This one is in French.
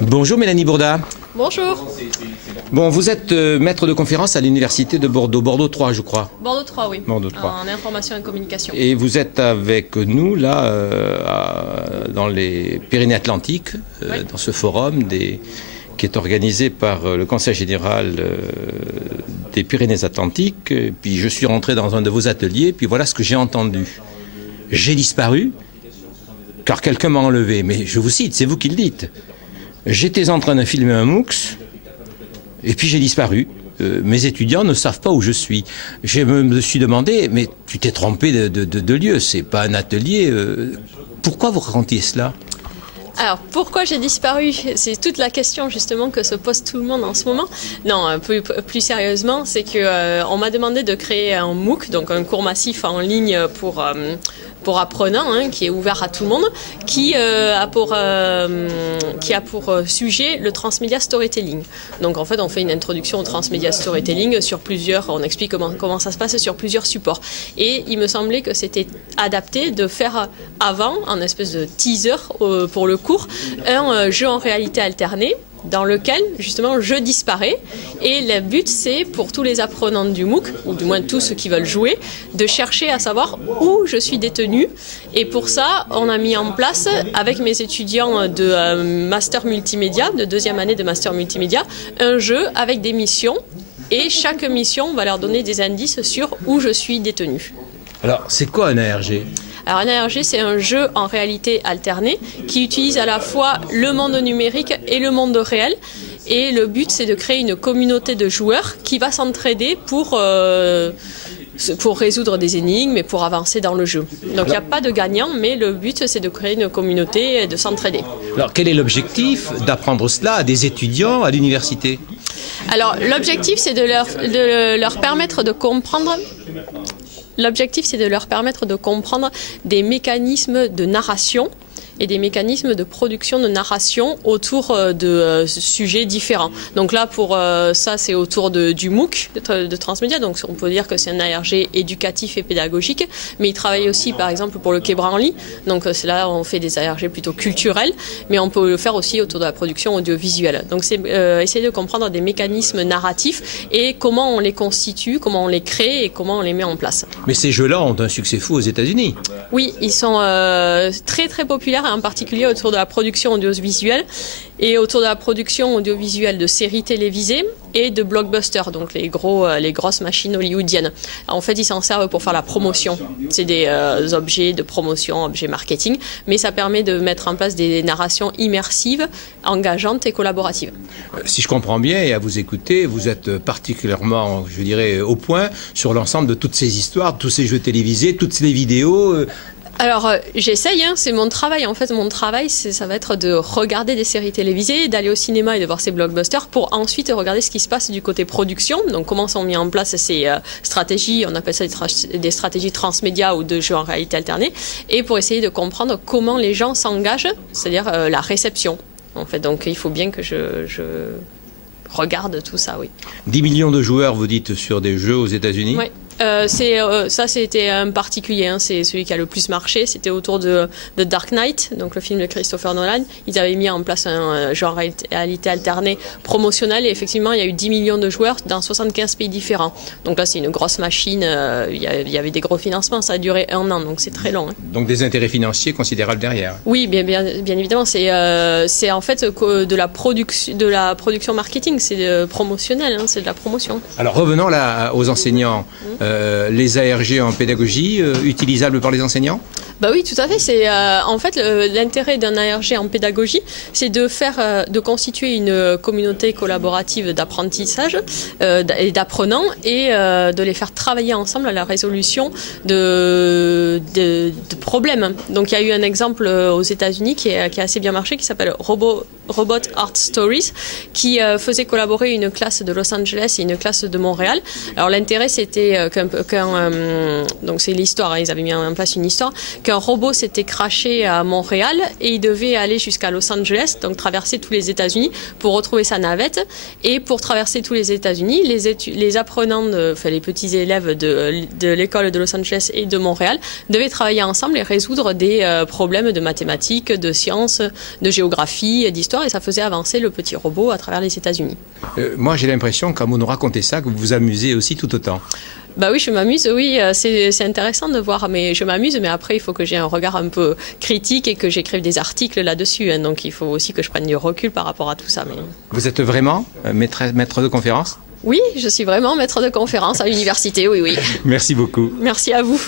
Bonjour Mélanie Bourda. Bonjour. Bon, vous êtes maître de conférence à l'université de Bordeaux, Bordeaux 3 je crois. Bordeaux 3, oui. Bordeaux 3. En information et communication. Et vous êtes avec nous là, dans les Pyrénées-Atlantiques, Oui. dans ce forum qui est organisé par le Conseil général des Pyrénées-Atlantiques. Puis je suis rentré dans un de vos ateliers, puis voilà ce que j'ai entendu. J'ai disparu, car quelqu'un m'a enlevé. Mais je vous cite, c'est vous qui le dites. J'étais en train de filmer un MOOC, et puis j'ai disparu. Mes étudiants ne savent pas où je suis. Je me suis demandé, mais tu t'es trompé de lieu, c'est pas un atelier. Pourquoi vous racontiez cela ? Alors, pourquoi j'ai disparu? C'est toute la question justement que se pose tout le monde en ce moment. Non, plus sérieusement, c'est que on m'a demandé de créer un MOOC, donc un cours massif en ligne pour apprenants, hein, qui est ouvert à tout le monde, qui a pour sujet le transmedia storytelling. Donc en fait, on fait une introduction au transmedia storytelling sur plusieurs, on explique comment ça se passe sur plusieurs supports. Et il me semblait que c'était adapté de faire avant, en espèce de teaser pour le cours, un jeu en réalité alternée, dans lequel, justement, je disparais. Et le but, c'est, pour tous les apprenants du MOOC, ou du moins tous ceux qui veulent jouer, de chercher à savoir où je suis détenu. Et pour ça, on a mis en place, avec mes étudiants de Master Multimédia, de deuxième année de Master Multimédia, un jeu avec des missions. Et chaque mission va leur donner des indices sur où je suis détenu. Alors, c'est quoi un ARG ? Alors un ARG, c'est un jeu en réalité alternée qui utilise à la fois le monde numérique et le monde réel. Et le but, c'est de créer une communauté de joueurs qui va s'entraider pour résoudre des énigmes et pour avancer dans le jeu. Donc il n'y a pas de gagnant, mais le but, c'est de créer une communauté et de s'entraider. Alors quel est l'objectif d'apprendre cela à des étudiants à l'université ? Alors l'objectif, c'est de leur permettre de comprendre... L'objectif, c'est de leur permettre de comprendre des mécanismes de narration et des mécanismes de production de narration autour de sujets différents. Donc là, pour ça, c'est autour du MOOC, de Transmédia. Donc on peut dire que c'est un ARG éducatif et pédagogique. Mais il travaille aussi, par exemple, pour le Quai Branly. Donc c'est là, on fait des ARG plutôt culturels. Mais on peut le faire aussi autour de la production audiovisuelle. Donc c'est essayer de comprendre des mécanismes narratifs et comment on les constitue, comment on les crée et comment on les met en place. Mais ces jeux-là ont un succès fou aux États-Unis. Oui, ils sont très très populaires, en particulier autour de la production audiovisuelle et autour de la production audiovisuelle de séries télévisées et de blockbusters, donc les grosses machines hollywoodiennes. En fait, ils s'en servent pour faire la promotion. C'est des objets de promotion, objets marketing, mais ça permet de mettre en place des narrations immersives, engageantes et collaboratives. Si je comprends bien, et à vous écouter, vous êtes particulièrement, je dirais, au point sur l'ensemble de toutes ces histoires, tous ces jeux télévisés, toutes ces vidéos. Alors, j'essaye, hein, c'est mon travail. En fait, mon travail, ça va être de regarder des séries télévisées, d'aller au cinéma et de voir ces blockbusters pour ensuite regarder ce qui se passe du côté production. Donc, comment sont mis en place ces stratégies, on appelle ça des stratégies transmédia ou de jeux en réalité alternée, et pour essayer de comprendre comment les gens s'engagent, c'est-à-dire la réception. En fait, donc, il faut bien que je regarde tout ça, oui. 10 millions de joueurs, vous dites, sur des jeux aux États-Unis ? Oui. Ça, c'était un particulier, hein, c'est celui qui a le plus marché. C'était autour de Dark Knight, donc le film de Christopher Nolan. Ils avaient mis en place un genre réalité alternée promotionnel et effectivement, il y a eu 10 millions de joueurs dans 75 pays différents. Donc là, c'est une grosse machine. Il y avait des gros financements. Ça a duré 1 an, donc c'est très long. Hein. Donc des intérêts financiers considérables derrière. Oui, bien évidemment. C'est en fait de la production marketing. C'est promotionnel, hein, c'est de la promotion. Alors revenons là aux enseignants. Les ARG en pédagogie, utilisables par les enseignants ? Bah oui, tout à fait. C'est en fait l'intérêt d'un ARG en pédagogie, c'est de constituer une communauté collaborative d'apprentissage et d'apprenants et de les faire travailler ensemble à la résolution de problèmes. Donc il y a eu un exemple aux États-Unis qui a assez bien marché, qui s'appelle Robot Art Stories, qui faisait collaborer une classe de Los Angeles et une classe de Montréal. Alors l'intérêt, c'était donc c'est l'histoire, hein, ils avaient mis en place une histoire, qu'un robot s'était crashé à Montréal et il devait aller jusqu'à Los Angeles, donc traverser tous les États-Unis pour retrouver sa navette. Et pour traverser tous les États-Unis, les apprenants, les petits élèves de l'école de Los Angeles et de Montréal devaient travailler ensemble et résoudre des problèmes de mathématiques, de sciences, de géographie, d'histoire, et ça faisait avancer le petit robot à travers les États-Unis. Moi, j'ai l'impression, quand vous nous racontez ça, que vous vous amusez aussi tout autant. Bah oui, je m'amuse, oui, c'est intéressant de voir, mais je m'amuse, mais après, il faut que j'ai un regard un peu critique et que j'écrive des articles là-dessus, hein, donc il faut aussi que je prenne du recul par rapport à tout ça. Mais... Vous êtes vraiment maître de conférence ? Oui, je suis vraiment maître de conférence à l'université, oui, oui. Merci beaucoup. Merci à vous.